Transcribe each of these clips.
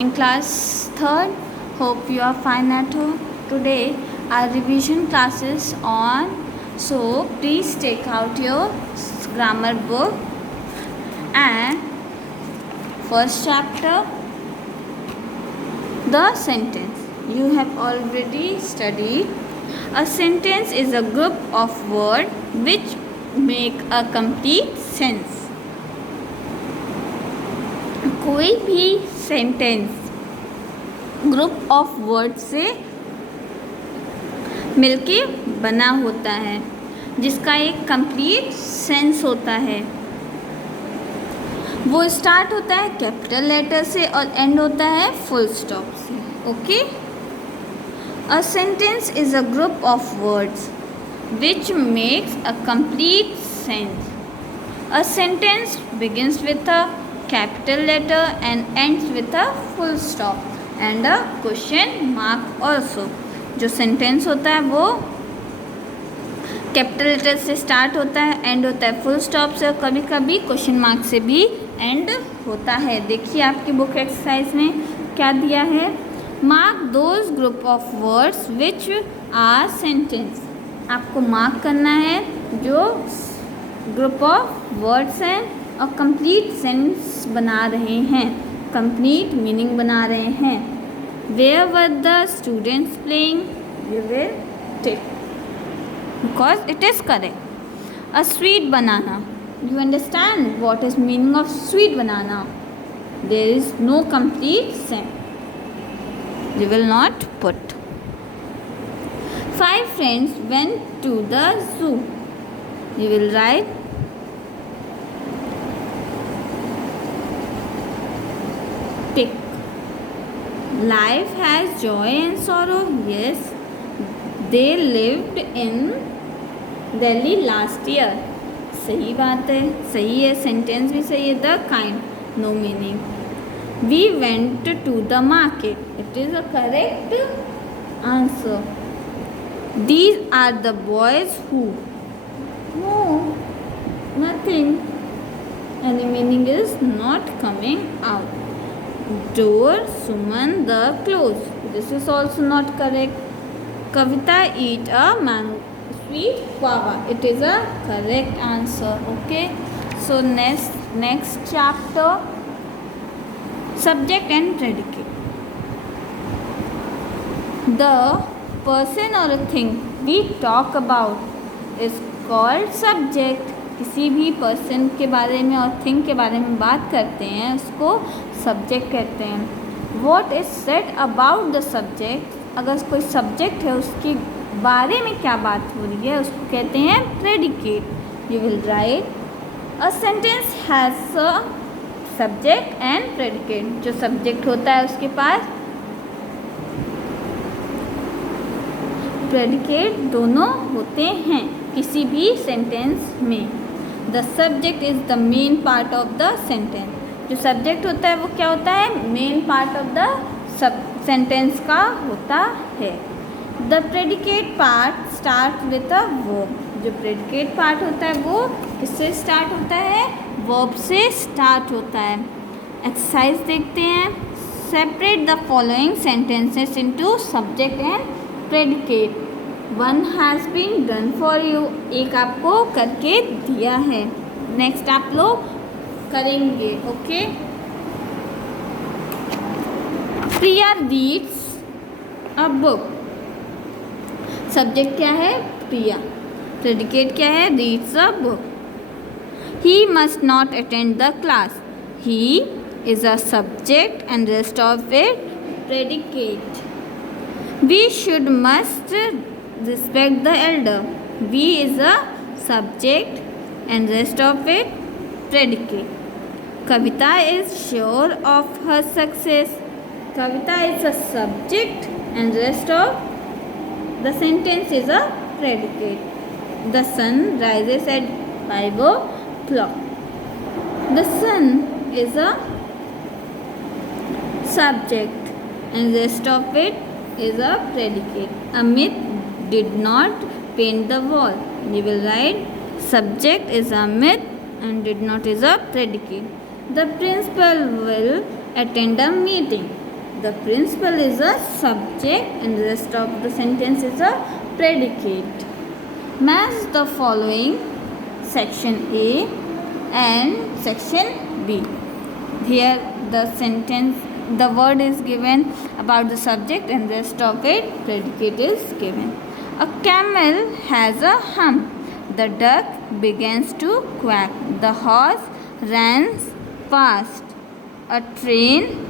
In class 3rd, hope you are fine at home. Today our revision classes on, so please take out your grammar book and first chapter, the sentence. You have already studied. A sentence is a group of words which make a complete sense. कोई भी sentence group of word से मिलके बना होता है जिसका एक complete sense होता है। वो स्टार्ट होता है कैपिटल लेटर से और एंड होता है फुल स्टॉप से। Okay, a sentence is a group of words which makes a complete sense. A sentence begins with a capital letter and ends with a full stop and a question mark also। जो sentence होता है वो capital letter से start होता है, and होता है full stop से, और कभी कभी क्वेश्चन मार्क से भी एंड होता है। देखिए आपकी बुक एक्सरसाइज में क्या दिया है, mark those group of words which are sentence. आपको मार्क करना है जो ग्रुप ऑफ वर्ड्स हैं और कंप्लीट सेंस बना रहे हैं, कंप्लीट मीनिंग बना रहे हैं। Where were the students playing, you will tick because it is correct. A sweet banana, you understand what is meaning of sweet banana, there is no complete sense, you will not put. 5 friends went to the zoo, you will write tick। Life has joy and sorrow, yes, they lived in Delhi last year। सही बात है, सही है, sentence भी सही है। The kind, no meaning. We went to the market, it is a correct answer. These are the boys who, know nothing, any meaning is not coming out. Door, Suman, the clothes, this is also not correct। Kavita eat a mango sweet guava, it is a correct answer। Okay, so next chapter, subject and predicate। The person or a thing we talk about is called subject। किसी भी person के बारे में और thing के बारे में बात करते हैं उसको सब्जेक्ट कहते हैं। What is said about the subject, अगर कोई सब्जेक्ट है उसके बारे में क्या बात हो रही है उसको कहते हैं predicate. You will write a sentence has a subject and predicate. जो सब्जेक्ट होता है उसके पास प्रेडिकेट दोनों होते हैं किसी भी सेंटेंस में। The subject is the main part of the sentence. जो सब्जेक्ट होता है वो क्या होता है, main part of the sentence का होता है। The predicate part start with a verb. जो प्रेडिकेट पार्ट होता है वो किससे स्टार्ट होता है, वर्ब से स्टार्ट होता है। एक्सरसाइज देखते हैं। Separate the following sentences into subject and predicate. 1 has been done for you, एक आपको करके दिया है, नेक्स्ट आप लोग करेंगे। Okay, Priya reads a book. Subject क्या है, प्रिया। प्रेडिकेट क्या है, reads a book. He must not attend the class, he is a subject and rest of it predicate. We should must respect the elder, we is a subject and rest of it predicate। Kavita is sure of her success, Kavita is a subject and rest of the sentence is a predicate। The sun rises at 5 o'clock, the sun is a subject and rest of it is a predicate। Amit did not paint the wall, you will write subject is Amit and did not is a predicate। The principal will attend a meeting, The principal is a subject and the rest of the sentence is a predicate. Match the following section A and section B. Here the word is given about the subject and the rest of it predicate is given. A camel has a hump. The duck begins to quack. The horse runs fast. A train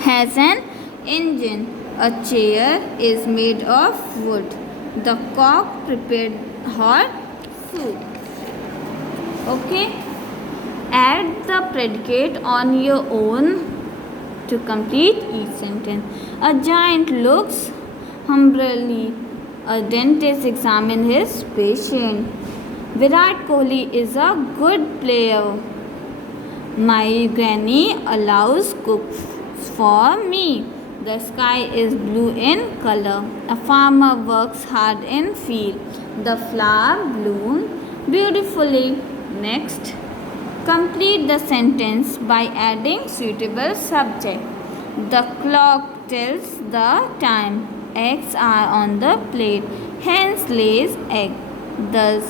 has an engine. A chair is made of wood. The cock prepared hot soup. Okay? Add the predicate on your own to complete each sentence. A giant looks humbly. A dentist examines his patient. Virat Kohli is a good player. My granny allows cooks for me. The sky is blue in color. A farmer works hard in field. The flower blooms beautifully. Next, complete the sentence by adding suitable subject. The clock tells the time. Eggs are on the plate. Hens lays egg. The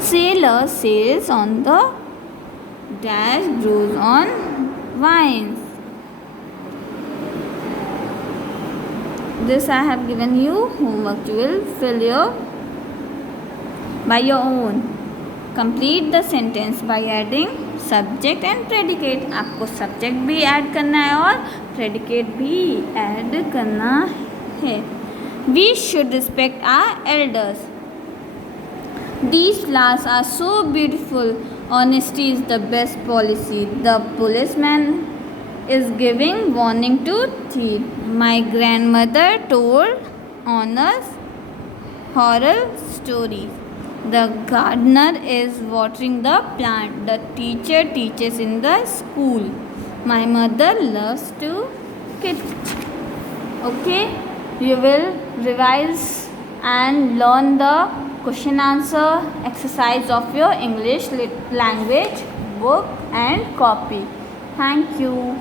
sailor sails on the dash grows on vines. This I have given you homework. You will fill by your own. Complete the sentence by adding subject and predicate. आपको subject भी add करना है और predicate भी add करना है. We should respect our elders. These flowers are so beautiful. Honesty is the best policy. The policeman is giving warning to thief. My grandmother told honest horror stories. The gardener is watering the plant. The teacher teaches in the school. My mother loves to kid. Okay, you will revise and learn the question answer exercise of your English language book and copy. Thank you.